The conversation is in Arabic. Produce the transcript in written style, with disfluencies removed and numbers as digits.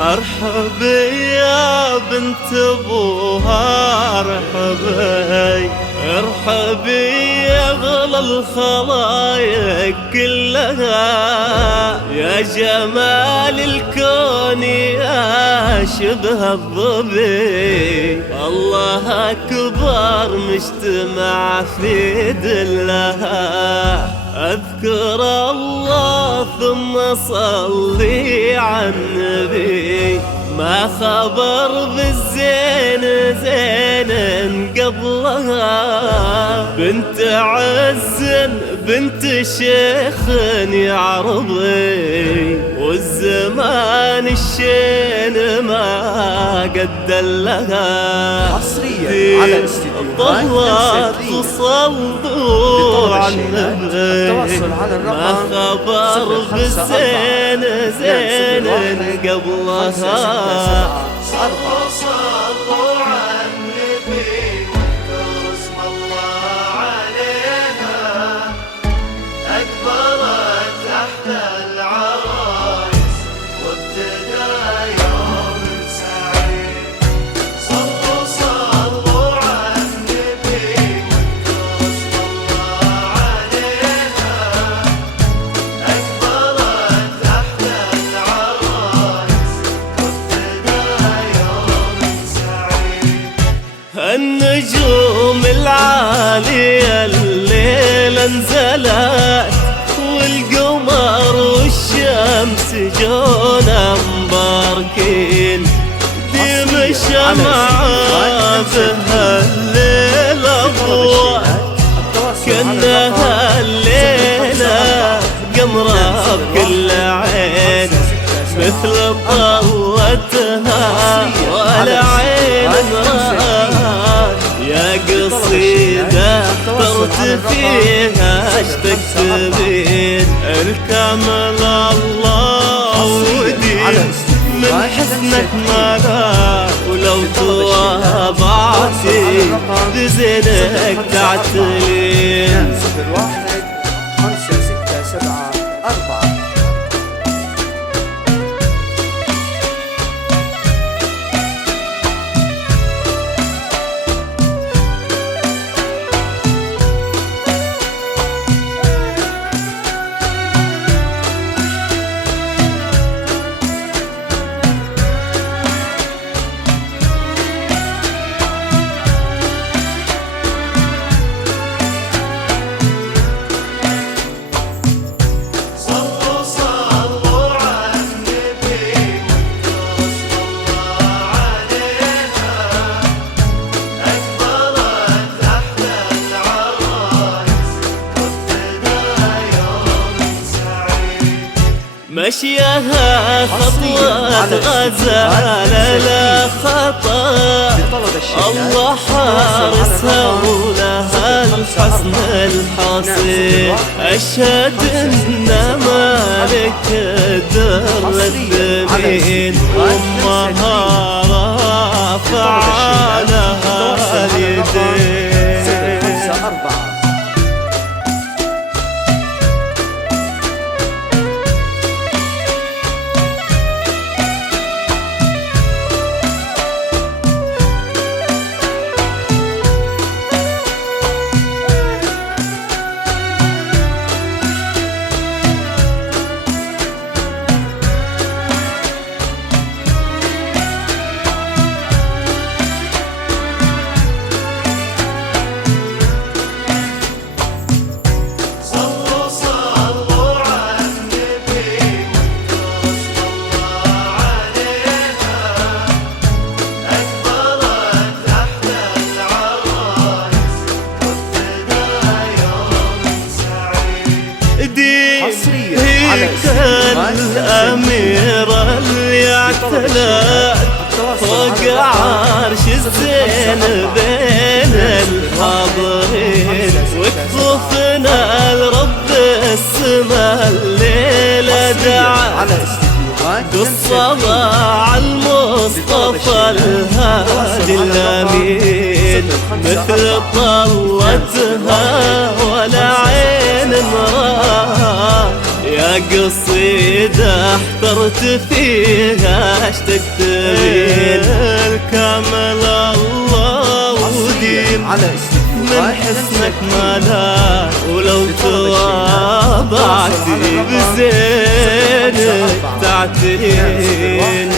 ارحبي يا بنت ابوها ارحبي، ارحبي يا اغلى الخلايق كلها، يا جمال الكون يا شبه الظبي، الله اكبر مجتمع في دلها. اذكر الله ثم صلي على النبي، ما خبر بالزين زين قبلها، بنت عز بنت شيخ يا عربي، والزمان الشين ما قد لها. حصريا على الضوات وصلوا على النبي، ما خبر بالزين زين قبلها. صلوا على النبي واذكروا اسم الله عليها، أكبرت تحت العرايس وابتدى يوم سعيد. صلوا على النبي واذكروا اسم الله عليها، أكبرت تحت العرايس وابتدى يوم سعيد. النجوم العالية الليلة انزلت، والقمر والشمس جونا مباركين، ديم الشمعة بهالليلة ضوت، كأنها الليلة قمرة بكل عين، مثل ضوتها ولا عين رأت، يا قصيدة اخترت فيها اشتقت الكامل الله ودين، من حسنك ملا ولو تواضعتي بزينك تعتلين. 01 5 6 7 4. مشيها خطوات غزالة لا خطا، الله حارسها ولها الحسن الحصين، أشهد إن مالك الدر الثمين، أمها رافعة لها اليدين. هيك الأميرة اللي اعتلت فوق عرش الزين بين الحاضرين، وكفوفنا لرب السما الليلة دعا بالصلاة على المصطفى الهادي الأمين، مثل طلتها ولا عين مراه، يا قصيدة احترت فيها اش تكتبين الكامل الله ودين على من حسنك مالك ولو تواضعتي بزينك تعترين